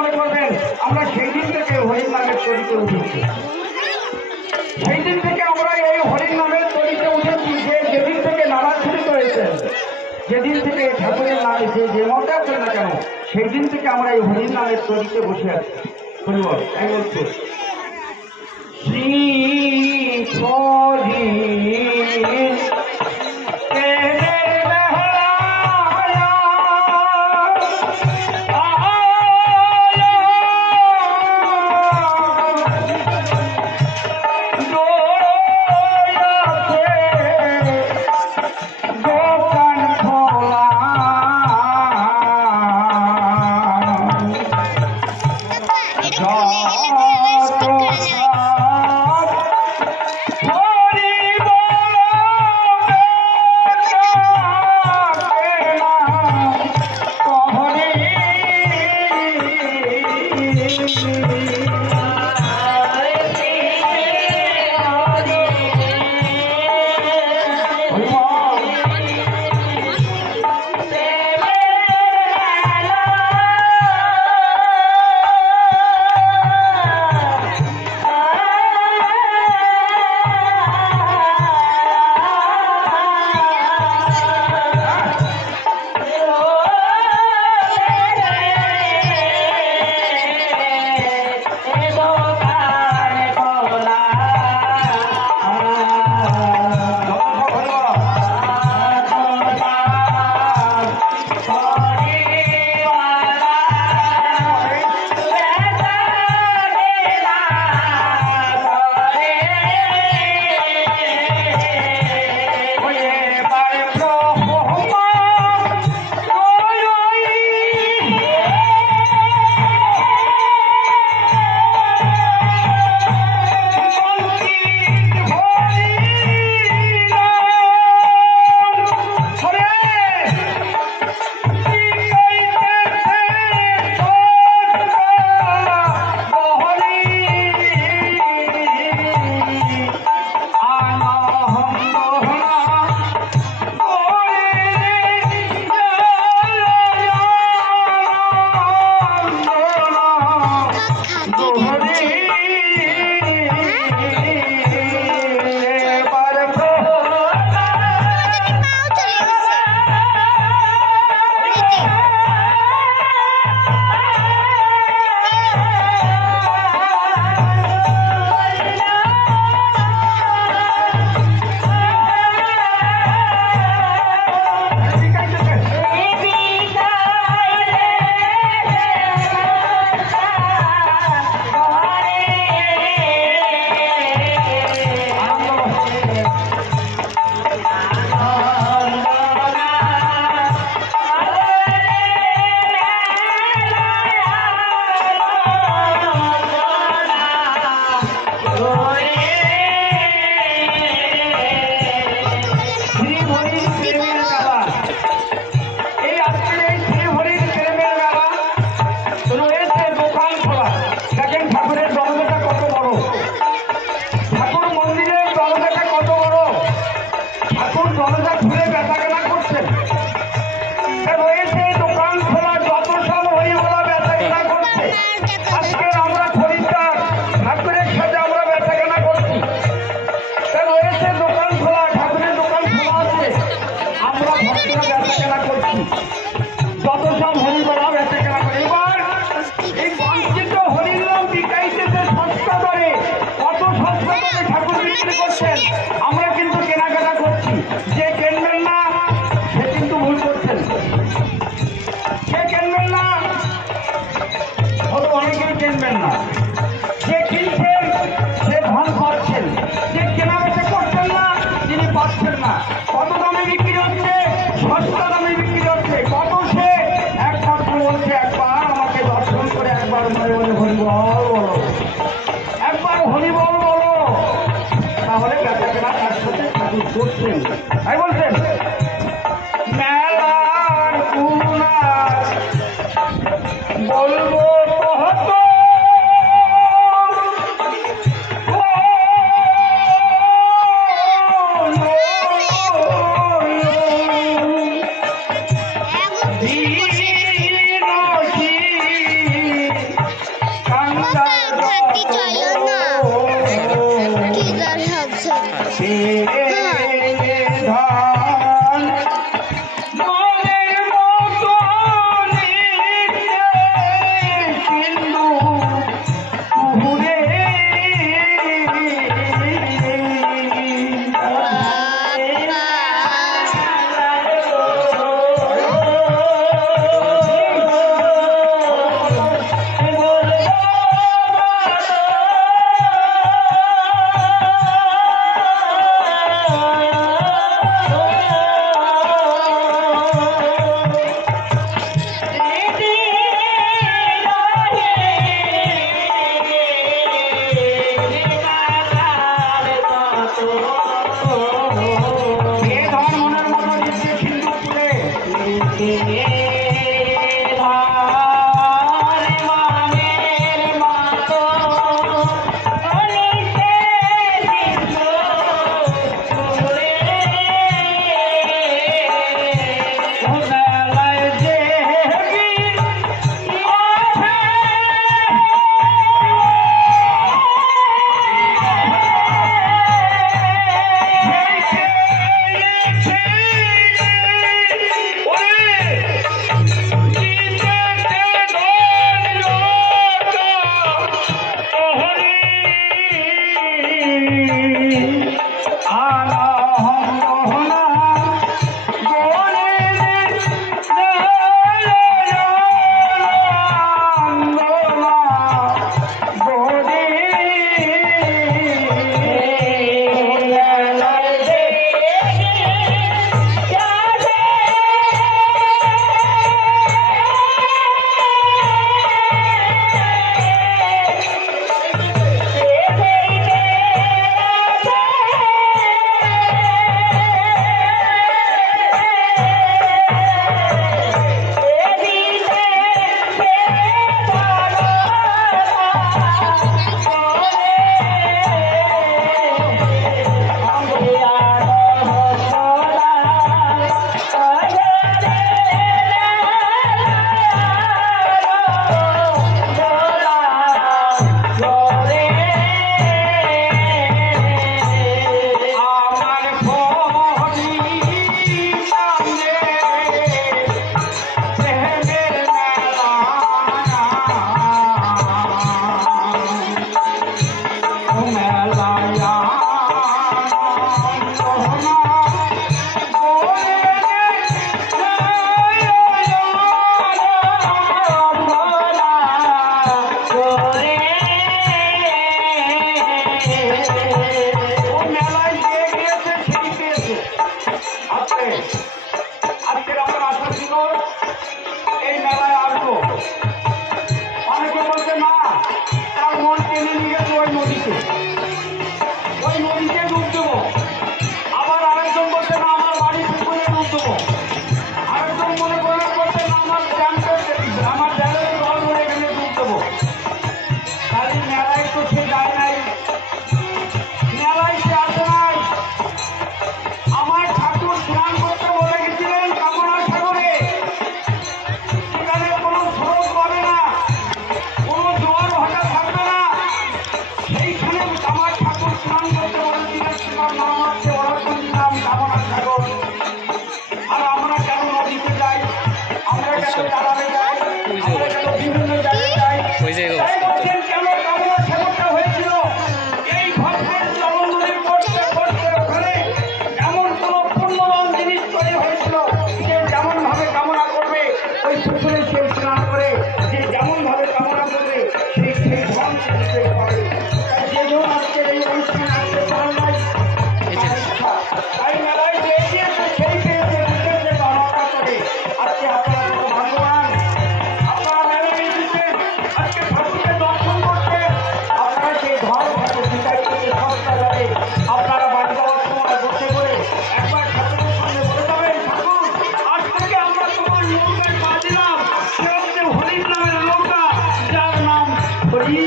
মনে করবেন আমরা সেই দিন থেকে হরিণ নামের তরিতে উঠেছি। সেই দিন থেকে আমরা এই হরিণ নামের তরিতে উঠেছি। যেদিন থেকে নানা শুরু করেছে, যেদিন থেকে ঠাকুরের নামে যে মতে আছেন না কেন, সেই দিন থেকে আমরা এই হরিণ নামের তরিতে বসে আছি। বলবো তাই বলছে শ্রী হরিণ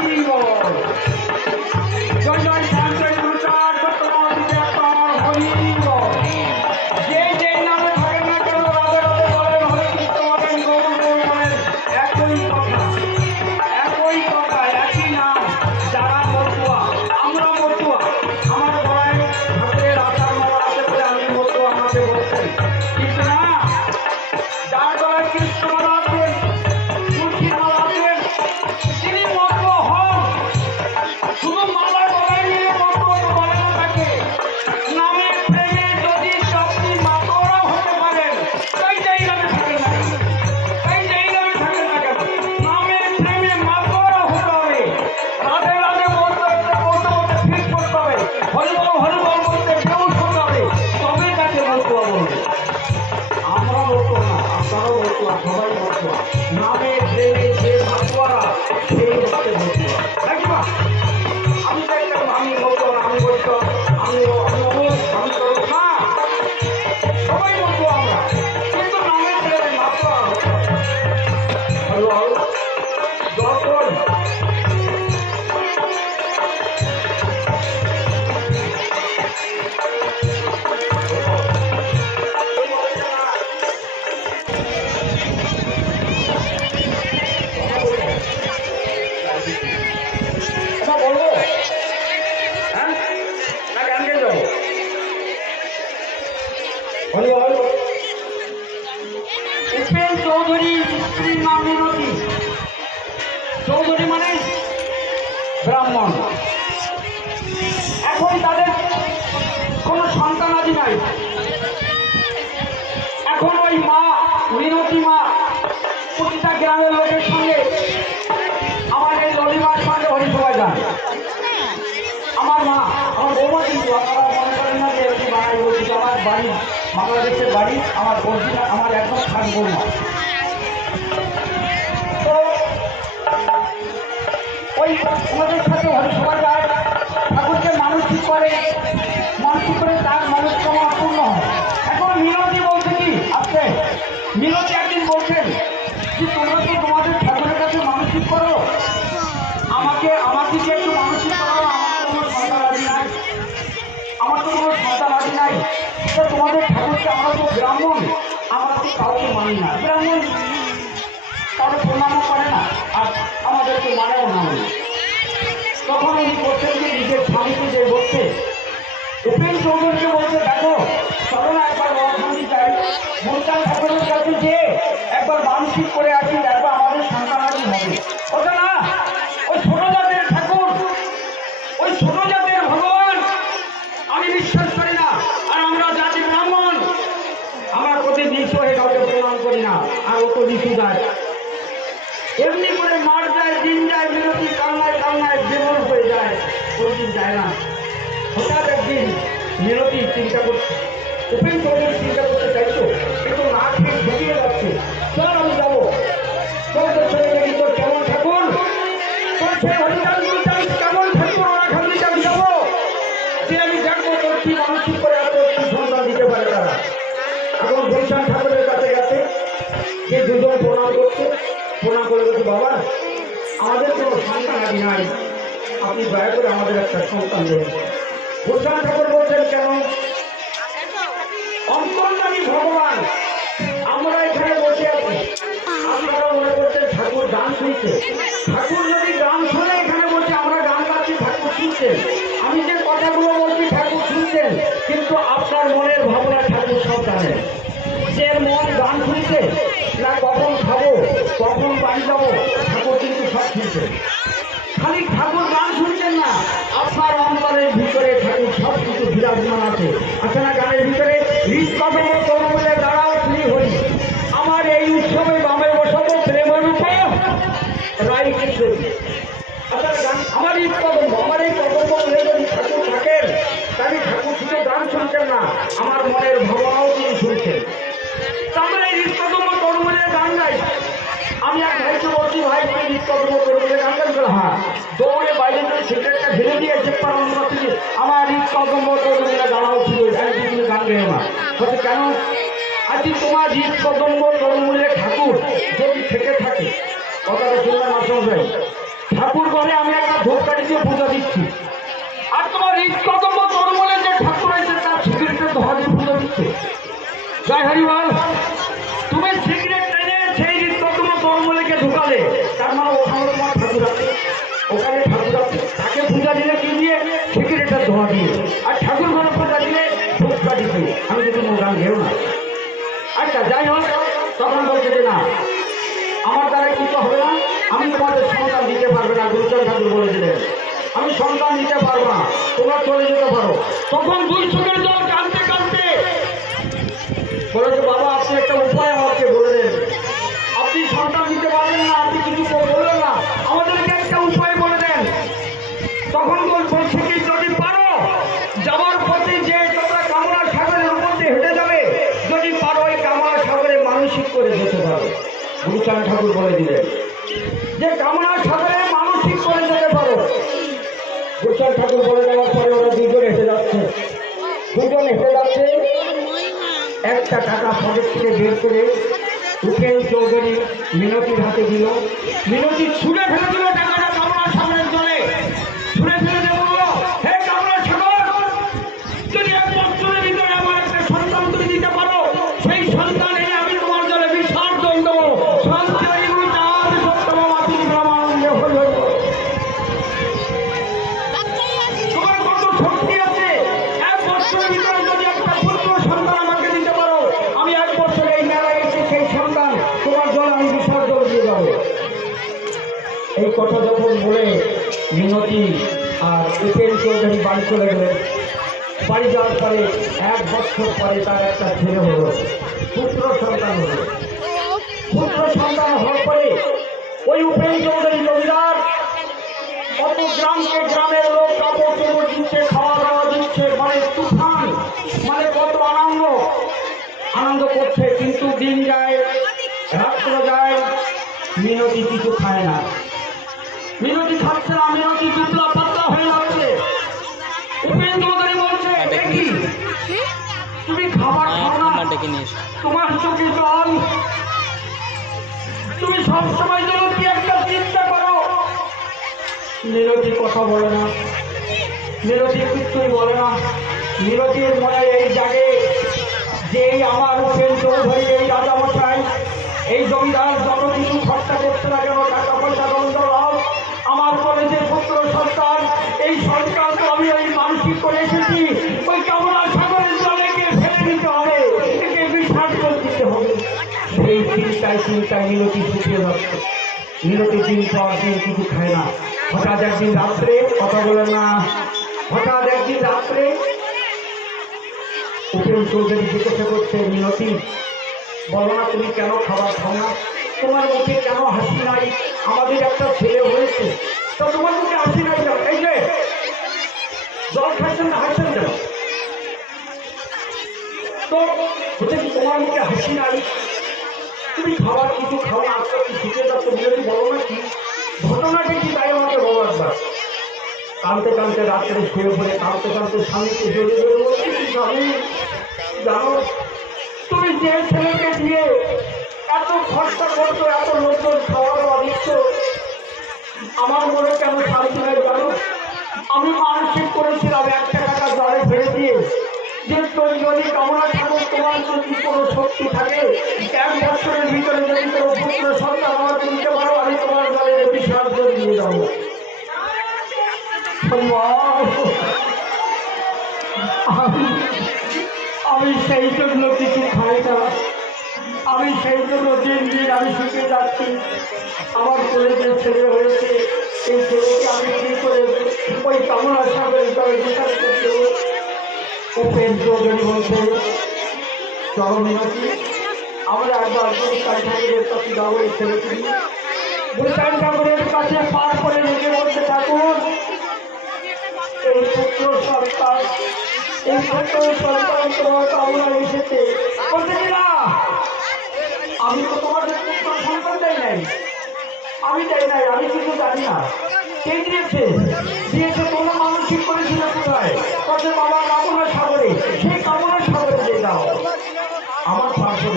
হরি বল। জয় জয় শান্তি প্রচার সত্যবাদ হরি বল। যে যে নামে থাকেন না কেন রাধে রাধে বলেন, হরে কৃষ্ণ বলেন, গৌর গৌর বলেন, একই কথা, একই নাম। যারা মতুয়া, আমরা মতুয়া, আমার গলায় হাতের আচার মালা আছে বলে আমি মতুয়া, আমাকে বলছেন। কিন্তু না, যার গলায় কৃষ্ণ মালা আছে, তুলসী মালা আছে, তিনি মতুয়া হন। শুধু মালা গলায় নিয়ে মতুয়া তো বলে না তাকে। নামের প্রেমে যদি আপনি মাতোয়ারা হতে পারেন, তাই যেই নামে থাকেন না কেন, নামের প্রেমে মাতোয়ারা হতে হবে। রাধে রাধে বলতে বলতে ঠিক করতে হবে, হরিবল বলতে বেউস হতে হবে, তবে তাকে মতুয়া বলবে। আমরা মতুয়া না, আপনারাও মতুয়া, সবাই মতুয়া। নামের প্রেমে যে মাতোয়ারা, সেই হচ্ছে মতুয়া। দেখবা, আমি চাইলাম আমি মতুয়া, আমি বলতাম আমি করব না, সবাই মতুয়া আমরা, কিন্তু নামের প্রেমে মাতোয়ারা হতে হবে। যখন বলবো, হ্যাঁ, না গান গেয়ে যাবো? উপেন চৌধুরী স্ত্রীর নাম মিনতি। চৌধুরী মানে ব্রাহ্মণ। এখন তাদের কোনো সন্তানাদি নাই। এখন ওই মা মিনতি মা প্রতিটা গ্রামের লোকের সঙ্গে, আমার এই ললিমার সঙ্গে হরিসভায় যান। আমার মা, আমার বৌমা, কিন্তু আপনারা মনে করেন না যে ওই বাড়াই বলছি, আমার বাড়ি বাংলাদেশের বাড়ি, আমার বলছি, আমার একদম খান বৌমা। তো ওই ওনাদের সাথে হরিসভা যায়, ঠাকুরকে মানসিক করে তার মনস্কামনা পূর্ণ হয়। এখন মিনতি বলছে কি, আজকে মিনতি একদিন বলছেন যে তোমরা তো তোমাদের ঠাকুরের কাছে মানসিক করো, আমাকে কি একটু মানসিক করো, আমার তো কোনো সন্তান আদি নাই। তো তোমাদের ঠাকুরকে, আমরা তো ব্রাহ্মণ, আমরা তো কাউকে মানি না, ব্রাহ্মণ কাউকে প্রণামও করে না, আর আমাদেরকে মানেও না। তখন উনি বলছেন যে নিজের স্বামীকে যে বলছে, উপেন চৌধুরীকে বলছে, দেখো চলো না একবার মহাসন্ধি চাই, মনকাল ঠাকুরের কাছে যে একবার মানসিক করে আসি, দেখো আমাদের সন্তানাদি হবে। ওটা না, ওই ছোট জাতের ঠাকুর, ওই ছোট জাতের ভগবান আমি বিশ্বাস করি না। আর আমরা জাতি ব্রাহ্মণ, আমরা প্রতি নিচু হয়ে কাউকে প্রণাম করি না, আর ও তো নিচু যায়, এমনি করে মার যায়, দিন যায়, বিরতি কান্নায় বেমর হয়ে যায়, ওই দিন যায় না। হঠাৎ একদিন মিনতি চিন্তা করছে, উপেন চৌধুরী চিন্তা করতে চাইছো, কিন্তু না ঠিক ঢুকিয়ে যাচ্ছে, চল আমি যাবো। কেমন ঠাকুর, কেমন ঠাকুর, ওরা খান্দিতে আমি যাবো, যে আমি দেখবো তোর কি মানসিক করে এত কি সন্তান দিতে পারে তারা। এখন বৈশাখ ঠাকুরের কাছে গেছে, যে দুজন প্রণাম করছে, প্রণাম করে বলছে, বাবা আমাদের কোনো সন্তান আদি নাই, আপনি দয়া করে আমাদের একটা সন্তান দেবেন। বৈশাখ ঠাকুর বলছেন, কেন? অন্তর্যামী ভগবান, আমরা এখানে বসে আছি, আপনারা মনে করছেন ঠাকুর গান শুনছে। ঠাকুর যদি গান শুনে এখানে বসে আমরা গান গাচ্ছি, ঠাকুর শুনছেন। আমি যে কথাগুলো বলছি ঠাকুর শুনছেন, কিন্তু আপনার মনের ভাবনা ঠাকুর সব জানেন। যে মন গান শুনছে না, কখন খাবো, কখন বাড়ি যাবো, ঠাকুর কিন্তু সব শুনছেন। খালি ঠাকুর গান শুনছেন না, আপনার অন্তরের ভিতরে ঠাকুর সব কিছু বিরাজমান আছে। আছে না গানের ভিতরে, হৃদকদম তরুণে দাঁড়াও শ্রী হরি, আমার এই উৎসবে বামে বসাবো প্রেমরূপ রাই কিশোরী। আমার হৃদকদম, আমার এই কদম বলে যদি ঠাকুর থাকেন, তাহলে ঠাকুর শুধু গান শুনছেন না, আমার মনের ভাবনাও তিনি শুনছেন। আমরা এই হৃদকদম তরুণের গান গাই। আমি এক ভাইকে বলছি, ভাই তুমি হৃদকদম তরুণের গান গান করে, হ্যাঁ, দৌড়ে বাইরে করে সিগারেটটা ঢেলে দিয়ে আমার হৃদকদম তরুণের গানাও ছিল, তুমি গান গেয়ে না। কেন? আজ তোমার হৃদকদম তরুণের ঠাকুর যদি থেকে থাকে, কথাটা শুনলাম আসল ভাই, ঠাকুর ঘরে আমি একটা ধূপকাঠি দিয়ে পূজা দিচ্ছি, আর তোমার হৃদকদম্ব তরুণের যে ঠাকুর আছে তার সিগারেটের ধোঁয়া দিয়ে পূজা দিচ্ছে। জয় হরিবল। তুমি সিগারেট টেনে সেই হৃদকদম্ব তরুণকে ঢুকালে, তার মানে ওখানে তোমার ঠাকুর আছে, ওখানে ঠাকুর আছে। তাকে পূজা দিলে কি দিয়ে? সিগারেটের ধোঁয়া দিয়ে। আর ঠাকুর ঘরে পূজা দিলে ধূপকাঠি দিয়ে। আমি যদি মোগান ঘেও না। আচ্ছা যাই হোক, তখন বলছে যে না, আমার দ্বারা কিছু হবে না, আমি তোমাদের সন্তান দিতে পারবে না। গুরুচাঁদ ঠাকুর বলেছিলেন আমি সন্তান দিতে পারবো না, তোমরা চলে যেতে পারো। তখন দুই চোখের জল কাঁদতে কাঁদতে বলেছে, বাবা আপনি একটা উপায় আমাকে বলে দেন। আপনি সন্তান দিতে পারবেন না, আপনি কিছু বললেন না, আমাদেরকে একটা উপায় বলে দেন। তখন বলছে কি, যদি পারো যাওয়ার পথে যে তোমরা কামনা সাগরের মধ্যে হেঁটে যাবে, যদি পারো ওই কামনা সাগরে মানসিক করে যেতে পারো। গুরুচাঁদ ঠাকুর বলে দিলেন যে কামনা সাগরে মানসিক করে যেতে পারো। গুরুচাঁদ ঠাকুর বলে দেওয়ার পরে ওরা দুজন হেঁটে যাচ্ছে। একটা টাকা পকেট থেকে বের করে উপেন চৌধুরী মিনতির হাতে দিল। মিনতি ছুঁড়ে ফেলে দিল টাকাটা কামনা সাগরের জলে। ছুঁড়ে ফেলে দিয়ে বললো, হে কামনা সাগর, যদি এক বছরের ভিতরে আমার একটা সন্তান তুমি দিতে পারো, সেই সন্তান এনে আমি তোমার জলে বিসর্জন দেবো। তোমার কত শক্তি আছে, এক বছরের ভিতরে যদি একটা পুত্র সন্তান আমাকে দিতে পারো, আমি এক বছরে এই মেলায় এসে সেই সন্তান তোমার জলে আমি বিসর্জন দিয়ে যাবো। এই কথা যখন বলে মিনতি আর উপেন চৌধুরী বাড়ি চলে গেলেন। বাড়ি যাওয়ার পরে এক বছর পরে তার একটা ছেলে হলো, পুত্র সন্তান হলো। পুত্র সন্তান হওয়ার পরে ওই উপেন চৌধুরী জমিদার কত গ্রামকে গ্রামের লোক কাপড় চোপড় দিচ্ছে, খাওয়া দাওয়া দিচ্ছে, মানে তুফান, মানে কত আনন্দ করছে। কিন্তু দিন যায়, রাত্র যায়, মিনতি কিছু খায় না। মিনতি খাচ্ছে না, মিনতি দুবলা পাতলা হয়ে যাচ্ছে। উপেন চৌধুরী বলছে, দেখি তুমি খাবার খাও না, তোমার চোখে জল, তুমি সবসময় যেন কি একটা চিন্তা করো। মিনতি কথা বলে না, মিনতি কিছুই বলে না। মিনতির মনে এই জাগে যে আমার উপেন চৌধুরী, এই রাজামশাই, এই জমিদার যত কিছু খরচা করতে না কেন, টাকা পয়সা দণ্ড লাভ, আমার পরে যে পুত্র সন্তান, এই সন্তান তো আমি ওই মানসিক করে এসেছি, ওই কামনা সাগরের জলে ফেলে দিতে হবে, একে বিসর্জন দিতে হবে। এই চিন্তায় মিনতি শুকিয়ে যাচ্ছে। মিনতি দিন পর দিন কিছু খায় না। হঠাৎ একদিন রাত্রে, কথা বলে না, হঠাৎ একদিন রাত্রে উপেন চৌধুরী জিজ্ঞাসা করছে, মিনতি বলো না তুমি কেন খাবার খাও না, তোমার মুখে কেন হাসি নাই? আমাদের একটা ছেলে হয়েছে, তো তোমার মুখে হাসি নাই কেন? এই যে জল খাচ্ছেন না, হাসছেন কেন? তো বলছে তোমার মুখে হাসি নাই, তুমি খাবার কিছু খাও না, আজকে শিখে যাচ্ছ, মিনতি বলো না কি ঘটনাটা কি, তাই আমাকে বলো একবার। কাঁদতে কাঁদতে রাত্রে শুয়ে পড়ে কাঁদতে কাঁদতে স্বামীকে জড়িয়ে ধরে বলছি, স্বামী জানো তুমি যে ছেলেকে দিয়ে এত খরচা করছো, এত লোকজন খাওয়া দাওয়া দিচ্ছ, আমার মনে কেন শান্তি হয় জানো? আমি মানসিক করেছিলাম একটা টাকা জলে ফেলে দিয়ে, যে যদি কামনা ঠাকুর তোমার যদি কোনো শক্তি থাকে, এক বছরের ভিতরে যদি কোনো পুত্র সন্তান আমাকে দিতে পারো, আমি তোমার জলে বিসর্জন দিয়ে যাবো। আমি সেই জন্য কিছু খাই না, আমি সেই জন্য দিন দিন আমি শুকিয়ে যাচ্ছি। আমার কোলে যে ছেলে হয়েছে, এই ছেলেকে আমি কি করে ওই কামনা সাগরের জলে বিসর্জন দেব? উপেন চৌধুরী বলছে, চলো মিনতি, আমরা একবার গুরুচাঁদ ঠাকুরের কাছে যাবো। এই ছেলেকে গুরুচাঁদ ঠাকুরের কাছে পার করে রেখে বলছে, ঠাকুর এই পুত্র সন্তান, এই পুত্র সন্তান তোমার কামনা এসেছে। বলছে না, আমি তো তোমাদের পুত্র সন্তান দেয় নাই, আমি দেয় নাই, আমি কিছু জানি না। কে দিয়েছে? দিয়েছে তোমরা মানসিক করেছিল কোথায়? বলছে বাবা কামনা সাগরে, সেই কামনা সাগরে দিয়ে দাও। আমার পাশে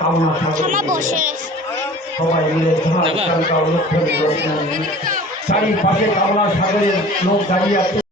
কামনা সাগরে সবাই মিলে চারিপাশে কামলা সাগরের লোক দাঁড়িয়ে আছে।